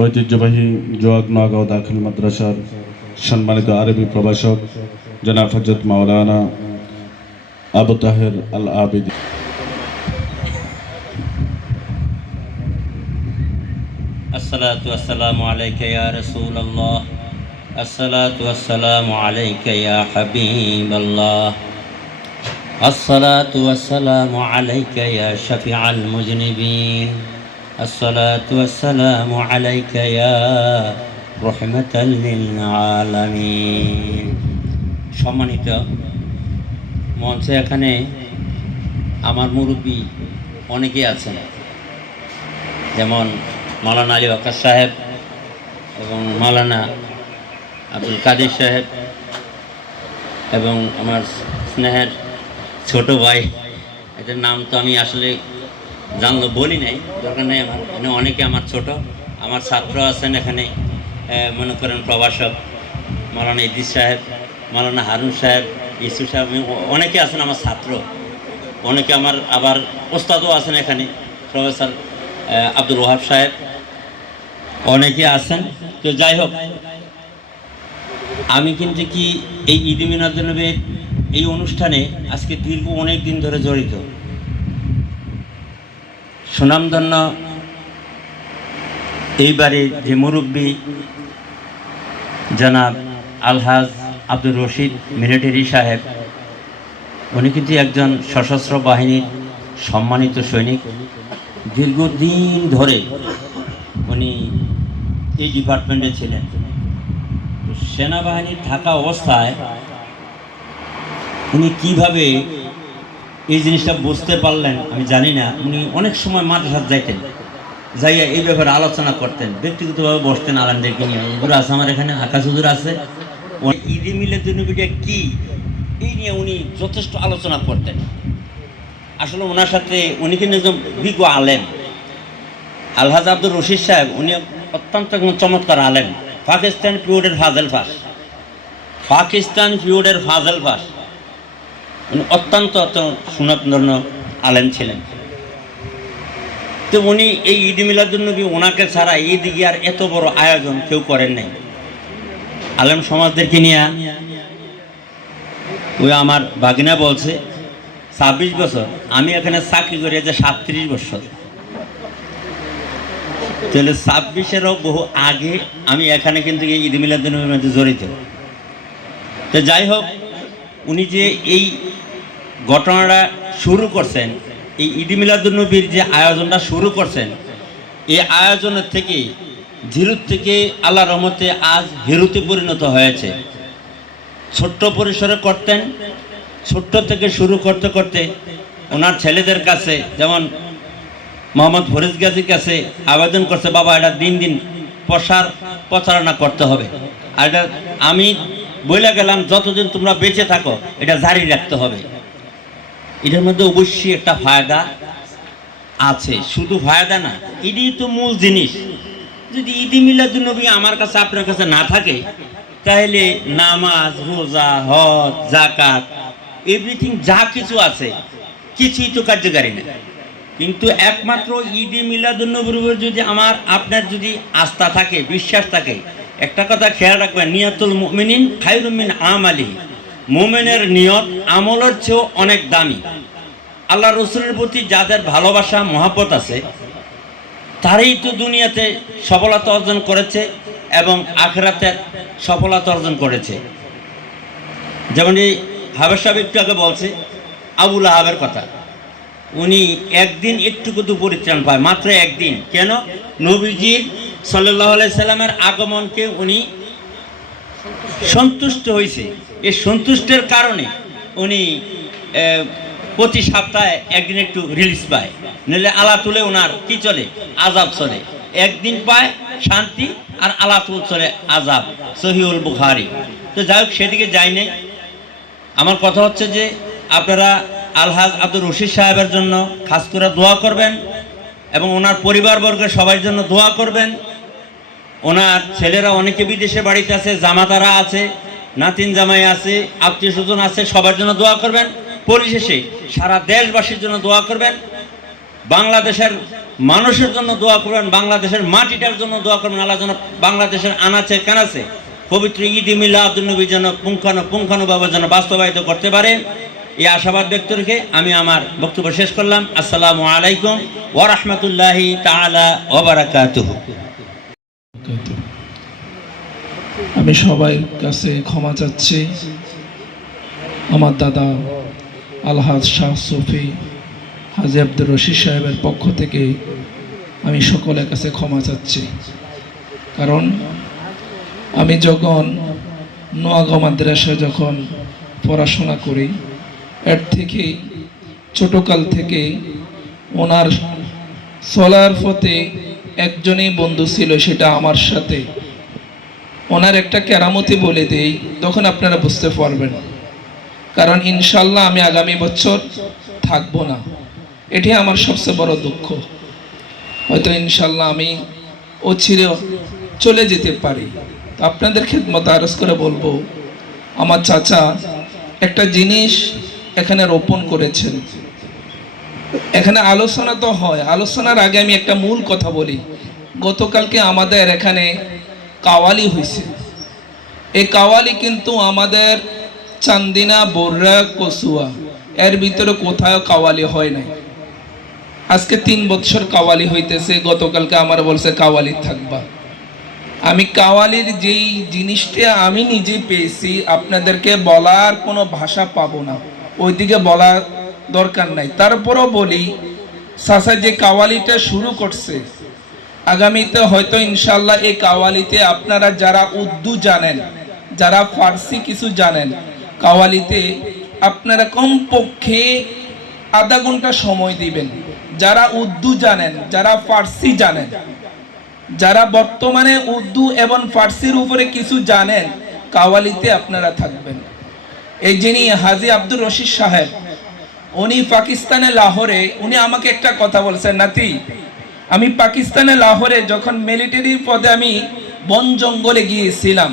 ঐতিহ্যবাহী জোয়াক নগাঁও দাখিল মাদ্রাসার সম্মানিত আরবি প্রভাষক জনাব হযরত মাওলানা আবু তাহের আল আবিদি। अस्सलातु वस्सलामु अलैका या रसूलल्लाह, अस्सलातु वस्सलामु अलैका या हबीबल्लाह, अस्सलातु वस्सलामु अलैका या शफीअल मुज़निबीन, अस्सलातु वस्सलामु अलैका या रहमताल लिल आलामीन। সম্মানিত মঞ্চে এখানে আমার মুরব্বী অনেকেই আছেন, যেমন মাওলানা আলী ওয়াকার সাহেব এবং মাওলানা আব্দুল কাদের সাহেব এবং আমার স্নেহের ছোট ভাই, এদের নাম তো আমি আসলে জানলো বলি নাই, দরকার নেই আমার। এখানে অনেকে আমার ছোট, আমার ছাত্র আছেন এখানে, মনে করেন প্রভাষক মাওলানা ইদ্রিস সাহেব, মাওলানা হারুন সাহেব, ইসু সাহেব, অনেকে আছেন আমার ছাত্র, অনেকে আমার আবার ওস্তাদও আছেন এখানে, প্রফেসর আব্দুল ওহাব সাহেব, অনেকে আছেন। তো যাই হোক, আমি কিন্তু কি এই ঈদ মিলাদুন্নবীর এই অনুষ্ঠানে আজকে দীর্ঘ অনেক দিন ধরে জড়িত। সুনামধন্য এইবারে যে মুরব্বী জনাব আলহাজ আব্দুর রশিদ মিলিটারি সাহেব, উনি কিন্তু একজন সশস্ত্র বাহিনীর সম্মানিত সৈনিক। দীর্ঘদিন ধরে উনি এই ডিপার্টমেন্টে ছিলেন। সেনাবাহিনীর থাকা অবস্থায় উনি কিভাবে এই জিনিসটা বুঝতে পারলেন আমি জানি না। উনি অনেক সময় মাদ্রাসায় যাইতেন, যাইয়া এই ব্যাপারে আলোচনা করতেন, ব্যক্তিগতভাবে বসতেন আলেমদেরকে নিয়ে। হুজুর আছে আমার এখানে, আকাশ হুজুর আছে, ঈদ মিলাদুন্নবীটা কি এই নিয়ে উনি যথেষ্ট আলোচনা করতেন। আসলে ওনার সাথে উনি কিন্তু একজন বিজ্ঞ আলেম। আলহাজ আব্দুর রশিদ সাহেব উনি অত্যন্ত চমৎকার আলেম, পাকিস্তান পিরিয়ডের ফাজেল ফাস, পাকিস্তান পিরিয়ডের ফাজেল ফাস। উনি অত্যন্ত সুনামধন্য আলেম ছিলেন। তো উনি এই ঈদ মিলাদুন্নবী ওনাকে ছাড়া এই দিকে আর এত বড় আয়োজন কেউ করেন নাই আলেম সমাজদেরকে নিয়ে। ওই আমার ভাগিনা বলছে 26 বছর, আমি এখানে চাকরি করি যে 37 বছর, তাহলে 26-এরও বহু আগে আমি এখানে কিন্তু এই ঈদ মিলাদুন্নবীর মধ্যে জড়িত। তো যাই হোক, উনি যে এই ঘটনাটা শুরু করছেন, এই ঈদ মিলাদুন্নবীর যে আয়োজনটা শুরু করছেন, এই আয়োজনের থেকে জিরো থেকে আল্লাহর রহমতে আজ হিরোতে পরিণত হয়েছে। ছোট্ট পরিসরে করতেন, ছোট্ট থেকে শুরু করতে করতে ওনার ছেলেদের কাছে, যেমন মোহাম্মদ ফরিজ গাজীর কাছে আবেদন করছে, বাবা এটা দিন দিন প্রচারণা করতে হবে, আর এটা আমি বলে গেলাম যতদিন তোমরা বেঁচে থাকো এটা জারি রাখতে হবে। এটার মধ্যে অবশ্যই একটা ফায়দা আছে, শুধু ফায়দা না, এটাই তো মূল জিনিস। যদি ঈদ মিলাদুন্নবী আমার কাছে আপনার কাছে না থাকে, তাহলে নামাজ, রোজা, হজ, যাকাত, এভরিথিং যা কিছু আছে কিছুই তো কার্যকারী না। কিন্তু একমাত্র ঈদ মিলাদুন্নবীর উপর যদি আপনার যদি আস্থা থাকে, বিশ্বাস থাকে, একটা কথা খেয়াল রাখবেন, নিয়াতুল মুমিনিন খায়রুম মিন আমালিহি, মুমিনের নিয়ত আমলের চেয়েও অনেক দামি। আল্লাহ রসুলের প্রতি যাদের ভালোবাসা মহব্বত আছে, তারাই তো দুনিয়াতে সফলতা অর্জন করেছে এবং আখিরাতে সফলতা অর্জন করেছে। যেমন এই হাবের সাহেব একটু আগে বলছে আবু লাহাবের কথা, উনি একদিন একটুকু পরিত্রাণ পায়, মাত্র একদিন। কেন? নবীজি সাল্লাল্লাহু আলাইহি সাল্লামের আগমনকে উনি সন্তুষ্ট হয়েছে, এই সন্তুষ্টের কারণে উনি প্রতি সপ্তাহে একদিন একটু রিলিজ পায়, নইলে আলাতুলে ওনার কি চলে, আজাব চলে। একদিন পায় শান্তি, আর আলাতুল চলে আজাব, সহিহুল বুখারী। তো যাই হোক, সেদিকে যাই নাই। আমার কথা হচ্ছে যে আপনারা আলহাজ আব্দুর রশিদ সাহেবের জন্য খাস করে দোয়া করবেন এবং ওনার পরিবারবর্গের সবার জন্য দোয়া করবেন। ওনার ছেলেরা অনেকে বিদেশে বাড়িতে আছে, জামাতারা আছে, নাতিন জামাই আছে, আত্মীয় স্বজন আছে, সবার জন্য দোয়া করবেন। পরিশেষে সারা দেশবাসীর জন্য দোয়া করবেন। বাংলাদেশের মানুষের জন্য দোয়া করবেন, বাংলাদেশের মাটিটার জন্য দোয়া করবেন। আল্লাহ যেন বাংলাদেশের আনাচে কানাচে পবিত্র ঈদ মিলাদুন্নবী যেন পুঙ্খানুভাবে যেন বাস্তবায়িত করতে পারে, এই আশাবাদ ব্যক্ত রেখে আমি আমার বক্তব্য শেষ করলাম। আসসালামু আলাইকুম ওয়া রাহমাতুল্লাহি তাআলা ওয়া বারাকাতুহু। আমি সবার কাছে ক্ষমা চাচ্ছি। আমার দাদা আলহাজ শাহ সুফি হাজী আব্দুর রশিদ সাহেবের পক্ষ থেকে আমি সকলের কাছে ক্ষমা চাচ্ছি। কারণ আমি যখন নোয়াগাঁও মাদ্রাসায় যখন পড়াশোনা করি, এর থেকে ছোটকাল থেকে ওনার চলার পথে একজনই বন্ধু ছিল, সেটা আমার সাথে। ওনার একটা কেরামতি বলে দেই, তখন আপনারা বুঝতে পারবেন। কারণ ইনশাল্লাহ আমি আগামী বছর থাকবো না, এটি আমার সবচেয়ে বড় দুঃখ। হয়তো ইনশাল্লাহ আমি চিরে চলে যেতে পারি। আপনাদের খেদমত আরজ করে বলবো, আমার চাচা একটা জিনিস এখানে রোপণ করেছেন। এখানে আলোচনা তো হয়, আলোচনার আগে আমি একটা মূল কথা বলি। গতকালকে আমাদের এখানে কাওয়ালি হয়েছে। এই কাওয়ালি কিন্তু আমাদের চান্দিনা, বর্রা, কচুয়া এর ভিতরে কোথাও কাওয়ালি হয় নাই। আজকে 3 বছর কাওয়ালি হইতেছে। গতকালকে আমার বলছে কাওয়ালি থাকবা। আমি কাওয়ালির যেই জিনিসটা আমি নিজে পেয়েছি, আপনাদেরকে বলার কোনো ভাষা পাবো না, ওইদিকে বলার দরকার নাই। তারপরও বলি, চাচা যে কাওয়ালিটা শুরু করছে, আগামীতে হয়তো ইনশাল্লাহ এই কাওয়ালিতে আপনারা যারা উর্দু জানেন, যারা ফার্সি কিছু জানেন, কাওয়ালিতে আপনারা কমপক্ষে আধা ঘন্টা সময় দিবেন। যারা উর্দু জানেন, যারা ফার্সি জানেন, যারা বর্তমানে উর্দু এবং ফার্সির উপরে কিছু জানেন, কাওয়ালিতে আপনারা থাকবেন। এই যিনি হাজী আব্দুর রশিদ সাহেব, উনি পাকিস্তানে লাহোরে, উনি আমাকে একটা কথা বলছেন, নাতি আমি পাকিস্তানে লাহোরে যখন মিলিটারি পদে আমি বন জঙ্গলে গিয়েছিলাম,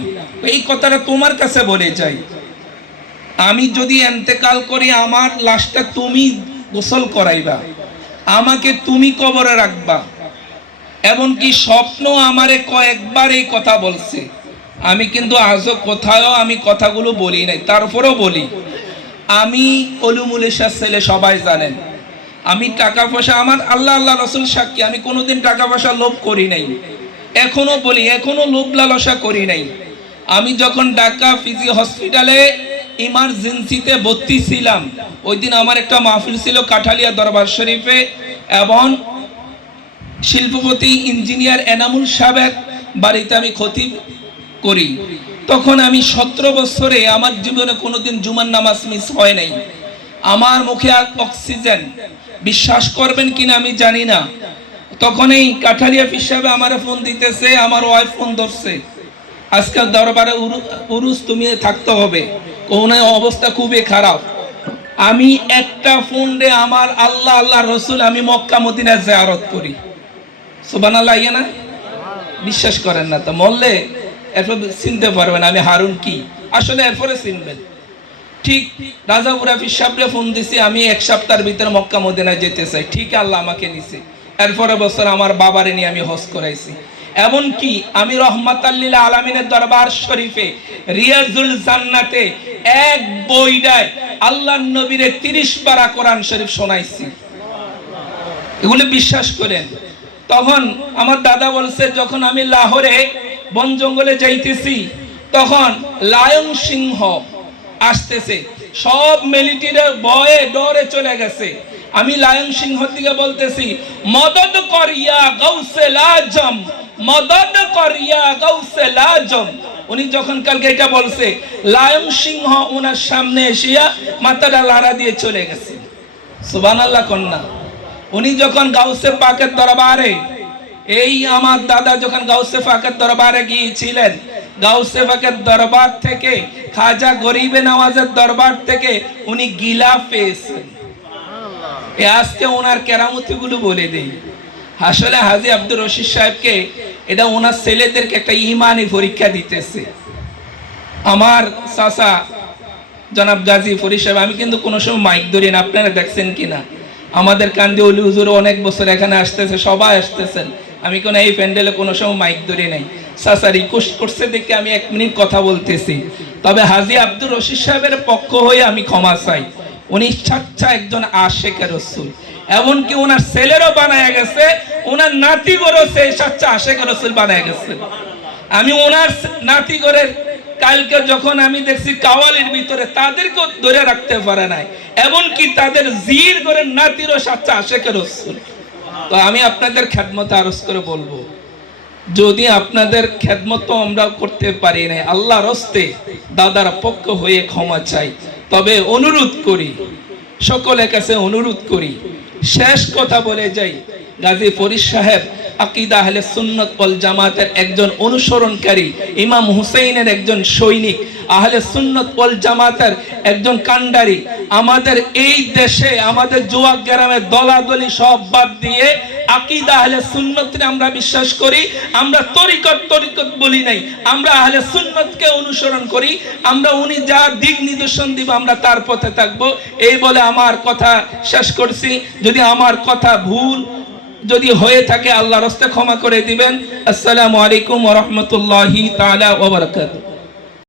এই কথাটা তোমার কাছে বলে যাই, আমি যদি এন্তেকাল করি আমার লাশটা তুমি গোসল করাইবা, আমাকে তুমি কবরে রাখবা। এমনকি স্বপ্ন আমারে কয়েকবার এই কথা বলছে। আমি কিন্তু আজও কোথাও আমি কথাগুলো বলি নাই, তারপরেও বলি, আমি অলুমুলেশার ছেলে, সবাই জানেন। আমি টাকা পয়সা, আমার আল্লাহ আল্লাহ রসুল সাক্ষী, আমি কোনোদিন টাকা পয়সা লোভ করি নাই। এখনো বলি, এখনো লোভ লালসা করি নাই। আমি যখন ঢাকা ফিজি হসপিটালে ইমার্জেন্সিতে ভর্তি ছিলাম, ওই দিন আমার একটা মাহফিল ছিল কাঠালিয়া দরবার শরীফে, এবং শিল্পপতি ইঞ্জিনিয়ার এনামুল সাহেবের বাড়িতে আমি খতিব করি। তখন আমি 17 বছরে আমার জীবনে কোনোদিন জুমার নামাজ মিস হয় নাই। আমার মুখে অক্সিজেন, বিশ্বাস করবেন কিনা আমি জানি না। তখন এই কাঠালিয়া পীর সাহেব আমার ফোন দিতেছে, আমার ওয়াইফ ফোন ধরছে, আজকাল দরবারে উরুস, তুমি থাকতে হবে, কোন অবস্থা খুবই খারাপ। আমি একটা ফোন রে আমার আল্লাহ আল্লাহ রসুল, আমি মক্কা মদিনা জিয়ারত করি। সুবহানাল্লাহ, ইয়া না? বিশ্বাস করেন না তো মরলে এরপর চিনতে পারবেন আমি হারুন কি, আসলে এরপরে চিনবেন। ঠিক রাজাপুরা পীর সাহেবরে ফোন দিছি, আমি 1 সপ্তাহের ভিতরে মক্কা মদিনায় যেতে চাই। ঠিক আল্লাহ আমাকে নিছে। এরপরে বছর আমার বাবারে নিয়ে আমি হজ করাইছি। এমনকি আমি রহমাতাল লিল আলামিনের দরবার শরীফে রিয়াজুল জান্নাতে এক বইটায় আল্লাহর নবীরে 30 পারা কোরআন শরীফ শোনাইছি। এগুলো বিশ্বাস করেন। তখন আমার দাদা বলছে, যখন আমি লাহোরে বন জঙ্গলে যাইতেছি, তখন লায়ন সিংহ আসতেছে, সব মিলিটারি ভয়ে ডরে চলে গেছে। আমি লায়ন সিংহর দিকে বলতেছি, মদদ করিয়া গাউসেল আজম, মদদ করিয়া গাউসেল আজম। উনি যখন কালকে এটা বলছে, লায়ন সিংহ ওনার সামনে এসিয়া মাথাটা লাড়া দিয়ে চলে গেছে। সুবহানাল্লাহ কন্যা। উনি যখন গাউসে পাকের দরবারে, এই আমার দাদা যখন গাউসে পাকের দরবারে গিয়েছিলেন, গাউসে পাকের দরবার থেকে, খাজা গরিবে নওয়াজের দরবার থেকে উনি গিলাফ পেয়েছেন। আজকে ওনার কেরামতি গুলো বলে দেই। আসলে হাজী আব্দুর রশিদ সাহেবকে এটা ওনার ছেলেদেরকে একটা ইমানি পরীক্ষা দিতেছে। আমার চাচা জনাব গাজী ফরিদ সাহেব, আমি কিন্তু কোনো সময় মাইক ধরি না, আপনারা দেখছেন কিনা, আমাদের কান্দি ওলি হুজুর অনেক বছর এখানে আসতেছে, সবাই আসতেছেন, আমি কোনো এই প্যান্ডেলে কোনো সময় মাইক ধরে নাই। চাচা রিকোয়েস্ট করছে দেখে আমি 1 মিনিট কথা বলতেছি। তবে হাজী আব্দুর রশিদ সাহেবের পক্ষ হয়ে আমি ক্ষমা চাই। উনি সাচ্চা একজন আশেকে রসুল, এমনকি ওনার ছেলেরও বানায় গেছে, ওনার নাতি গরও সেই সাচ্চা আশেকে রসুল বানায় গেছে। আমি ওনার নাতি গরের কালকে যখন আমি দেখছি কাওয়ালির ভিতরে তাদেরকেও ধরে রাখতে পারে নাই, এমনকি তাদের জির গরের নাতিরও সাচ্চা আশেকে রসুল। তো আমি আপনাদের খেদমতে আরজ করে বলবো, যদি আপনাদের খেদমত আমরা করতে পারি না, আল্লাহর হস্তে দাদার পক্ষ হয়ে ক্ষমা চাই। তবে অনুরোধ করি, সকলের কাছে অনুরোধ করি, শেষ কথা বলে যাই, গাজী ফরিদ সাহেব আকিদা আহলে সুন্নাত ওয়াল জামাতের একজন অনুসরণকারী, ইমাম হুসাইনের একজন সৈনিক, আহলে সুন্নাত ওয়াল জামাতের একজন কান্ডারি। আমাদের এই দেশে আমাদের জোয়াক গ্রামে দলাদলি সব বাদ দিয়ে আকিদা আহলে সুন্নাতকে আমরা বিশ্বাস করি। আমরা তরিকত বলি নাই, আমরা আহলে সুন্নাতকে অনুসরণ করি। আমরা উনি যা দিক নির্দেশন দিব আমরা তার পথে থাকবো। এই বলে আমার কথা শেষ করছি। যদি আমার কথা ভুল যদি হয়ে থাকে আল্লাহর হস্তে ক্ষমা করে দিবেন। আসসালামু আলাইকুম ওয়া রাহমাতুল্লাহি তাআলা ওয়া বারাকাতুহু।